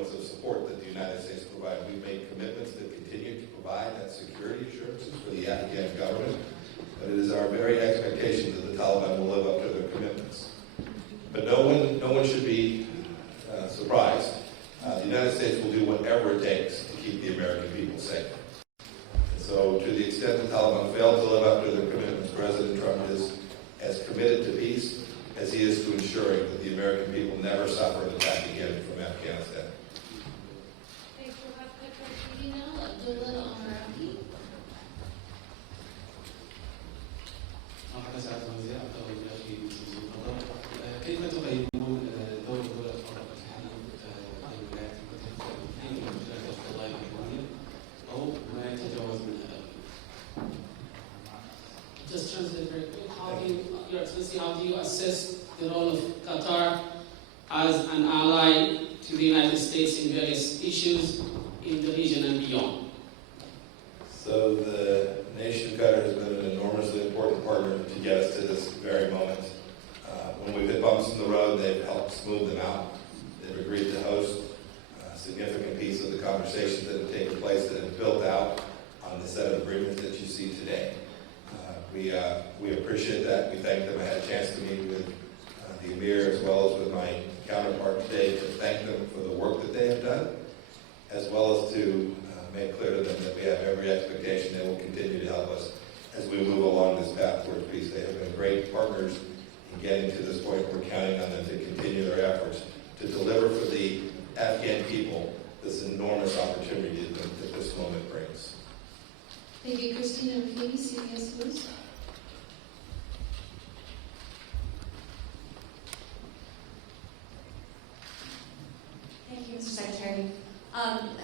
of support that the United States provide. We've made commitments to continue to provide that security assurances for the Afghan government, but it is our very expectation that the Taliban will live up to their commitments. But no one should be surprised. The United States will do whatever it takes to keep the American people safe. And so to the extent the Taliban fail to live up to their commitments, President Trump is as committed to peace as he is to ensuring that the American people never suffer an attack again from Afghanistan. كيف تقيمون دور الدول الأوروبية في حل الولايات المتحدة الأمريكية ومشاركة القضايا الإيرانية أو ما يتجاوز من هذا؟ Just translate very quick. Your Excellency, how do you assess the role of Qatar as an ally to the United States in various issues in the region and beyond? So the nation of Qatar has been an enormously important partner to get us to this very moment. When we've hit bumps in the road, they've helped smooth them out. They've agreed to host a significant piece of the conversations that have taken place that have built out on the set of agreements that you see today. We appreciate that. We thank them. I had a chance to meet with the Emir as well as with my counterpart today to thank them for the work that they have done, as well as to make clear to them that we have every expectation they will continue to help us as we move along this path towards peace. They have been great partners in getting to this point. We're counting on them to continue their efforts to deliver for the Afghan people this enormous opportunity that this moment brings. Thank you. Christina McKinney, CBS News. Thank you, Mr. Secretary.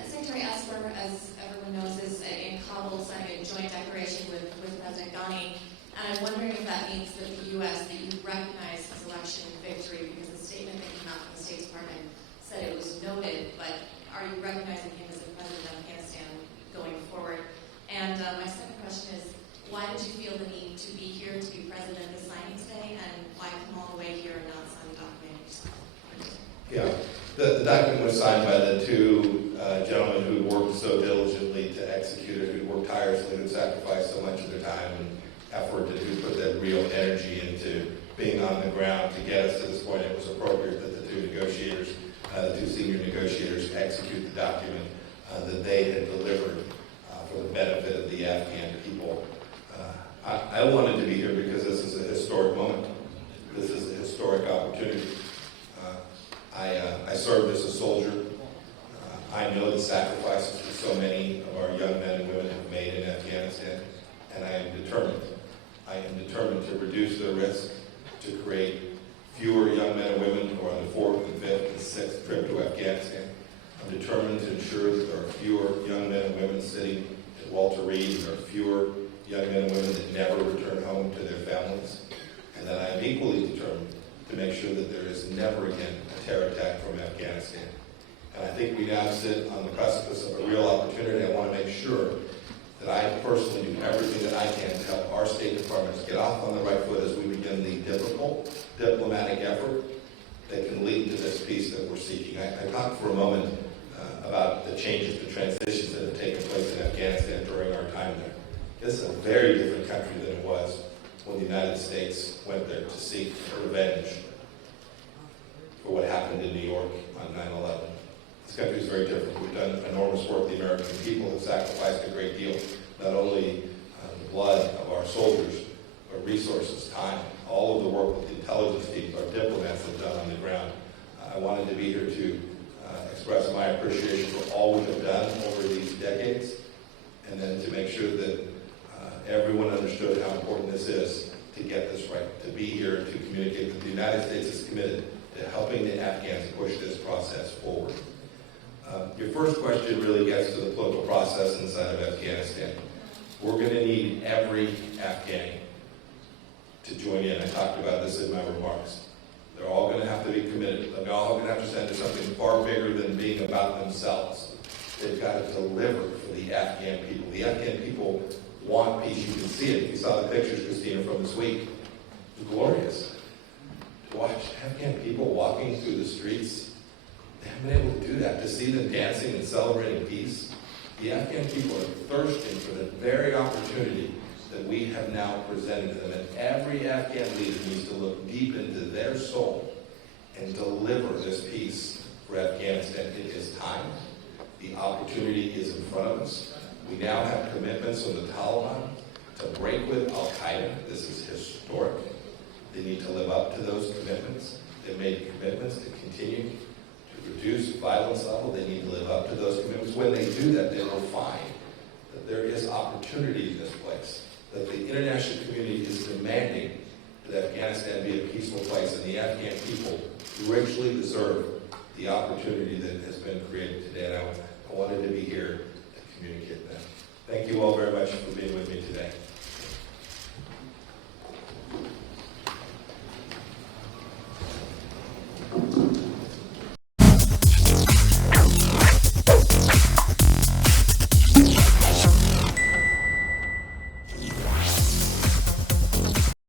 Secretary Esper, as everyone knows, is in Kabul signing a joint declaration with President Ghani, and I'm wondering if that means that the U.S., that you recognize his election victory, because the statement that came out from the State Department said it was noted, but are you recognizing him as the president of Afghanistan going forward? And my second question is, why did you feel the need to be here to be present at the signing today, and why come all the way here and not sign the document yourself? Yeah, the document was signed by the two gentlemen who worked so diligently to execute it, who worked tirelessly, who sacrificed so much of their time and effort, and who put that real energy into being on the ground to get us to this point. It was appropriate that the two negotiators, the two senior negotiators, execute the document that they had delivered for the benefit of the Afghan people. I wanted to be here because this is a historic moment. This is a historic opportunity. I served as a soldier. I know the sacrifices that so many of our young men and women have made in Afghanistan, and I am determined. I am determined to reduce the risk, to create fewer young men and women who are on the 4th and 5th and 6th trip to Afghanistan. I'm determined to ensure that there are fewer young men and women sitting at Walter Reed, there are fewer young men and women that never return home to their families, and that I am equally determined to make sure that there is never again a terror attack from Afghanistan. And I think we now sit on the precipice of a real opportunity. I want to make sure that I personally do everything that I can to help our State Departments get off on the right foot as we begin the difficult diplomatic effort that can lead to this peace that we're seeking. I talked for a moment about the changes, the transitions that have taken place in Afghanistan during our time there. This is a very different country than it was when the United States went there to seek revenge for what happened in New York on 9/11. This country is very different. We've done enormous work. The American people have sacrificed a great deal, not only the blood of our soldiers, but resources, time, all of the work that the intelligence teams, our diplomats have done on the ground. I wanted to be here to express my appreciation for all we have done over these decades, and then to make sure that everyone understood how important this is to get this right, to be here to communicate that the United States is committed to helping the Afghans push this process forward. Your first question really gets to the political process inside of Afghanistan. We're going to need every Afghani to join in. I talked about this in my remarks. They're all going to have to be committed. They're all going to have to stand to something far bigger than being about themselves. They've got to deliver for the Afghan people. The Afghan people want peace. You can see it. You saw the pictures, Christina, from this week. It's glorious to watch Afghan people walking through the streets. They haven't been able to do that that, to see them dancing and celebrating peace. The Afghan people are thirsting for the very opportunity that we have now presented to them. And every Afghan leader needs to look deep into their soul and deliver this peace for Afghanistan. It is time. The opportunity is in front of us. We now have commitments from the Taliban to break with Al-Qaeda. This is historic. They need to live up to those commitments. They've made commitments to continue to reduce violence level. They need to live up to those commitments. When they do that, they will find that there is opportunity in this place, that the international community is demanding that Afghanistan be a peaceful place, and the Afghan people richly deserve the opportunity that has been created today. And I wanted to be here to communicate that. Thank you all very much for being with me today.